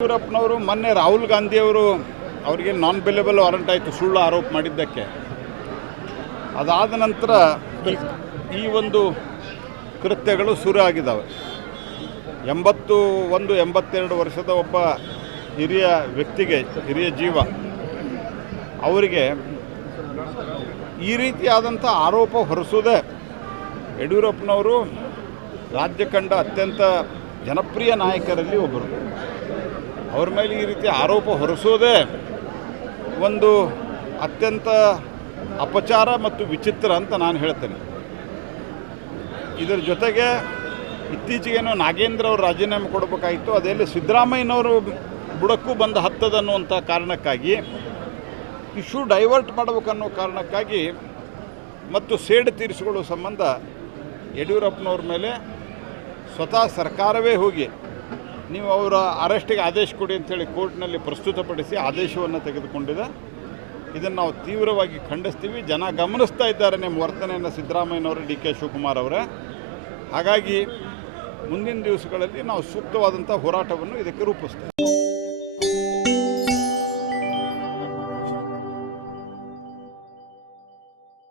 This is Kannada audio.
ಯಡಿಯೂರಪ್ಪನವರು ಮೊನ್ನೆ ರಾಹುಲ್ ಗಾಂಧಿಯವರು ಅವರಿಗೆ ನಾನ್ ಬೆಲೆಬಲ್ ವಾರಂಟ್ ಆಯಿತು, ಸುಳ್ಳು ಆರೋಪ ಮಾಡಿದ್ದಕ್ಕೆ. ಅದಾದ ನಂತರ ಈ- ಒಂದು ಕೃತ್ಯಗಳು ಶುರು ಆಗಿದ್ದಾವೆ. ಎಂಬತ್ತು ಒಂದು, ಎಂಬತ್ತೆರಡು ವರ್ಷದ ಒಬ್ಬ ಹಿರಿಯ ವ್ಯಕ್ತಿಗೆ, ಹಿರಿಯ ಜೀವ, ಅವರಿಗೆ ಈ ರೀತಿಯಾದಂಥ ಆರೋಪ ಹೊರಿಸೋದೇ ಯಡಿಯೂರಪ್ಪನವರು ರಾಜ್ಯ ಕಂಡ ಅತ್ಯಂತ ಜನಪ್ರಿಯ ನಾಯಕರಲ್ಲಿ ಒಬ್ಬರು. ಅವ್ರ ಮೇಲೆ ಈ ರೀತಿ ಆರೋಪ ಹೊರಿಸೋದೇ ಒಂದು ಅತ್ಯಂತ ಅಪಚಾರ ಮತ್ತು ವಿಚಿತ್ರ ಅಂತ ನಾನು ಹೇಳ್ತೇನೆ. ಇದರ ಜೊತೆಗೆ ಇತ್ತೀಚೆಗೇನೋ ನಾಗೇಂದ್ರ ಅವರು ರಾಜೀನಾಮೆ ಕೊಡಬೇಕಾಯಿತು ಅದೆಲ್ಲಿ ಸಿದ್ದರಾಮಯ್ಯನವರು ಬುಡಕ್ಕೂ ಬಂದು ಹತ್ತದನ್ನುವಂಥ ಕಾರಣಕ್ಕಾಗಿ, ಇಶ್ಯೂ ಡೈವರ್ಟ್ ಮಾಡಬೇಕನ್ನೋ ಕಾರಣಕ್ಕಾಗಿ ಮತ್ತು ಸೇಡು ತೀರಿಸಿಕೊಳ್ಳುವ ಸಂಬಂಧ ಯಡಿಯೂರಪ್ಪನವ್ರ ಮೇಲೆ ಸ್ವತಃ ಸರ್ಕಾರವೇ ಹೋಗಿ ನೀವು ಅವರ ಅರೆಸ್ಟಿಗೆ ಆದೇಶ ಕೊಡಿ ಅಂತೇಳಿ ಕೋರ್ಟ್ನಲ್ಲಿ ಪ್ರಸ್ತುತಪಡಿಸಿ ಆದೇಶವನ್ನು ತೆಗೆದುಕೊಂಡಿದೆ. ಇದನ್ನು ನಾವು ತೀವ್ರವಾಗಿ ಖಂಡಿಸ್ತೀವಿ. ಜನ ಗಮನಿಸ್ತಾ ಇದ್ದಾರೆ ನಿಮ್ಮ ವರ್ತನೆಯನ್ನು ಸಿದ್ದರಾಮಯ್ಯನವರು, ಡಿ ಕೆ ಶಿವಕುಮಾರ್ ಅವರೇ. ಹಾಗಾಗಿ ಮುಂದಿನ ದಿವಸಗಳಲ್ಲಿ ನಾವು ಸೂಕ್ತವಾದಂಥ ಹೋರಾಟವನ್ನು ಇದಕ್ಕೆ ರೂಪಿಸ್ತೇವೆ.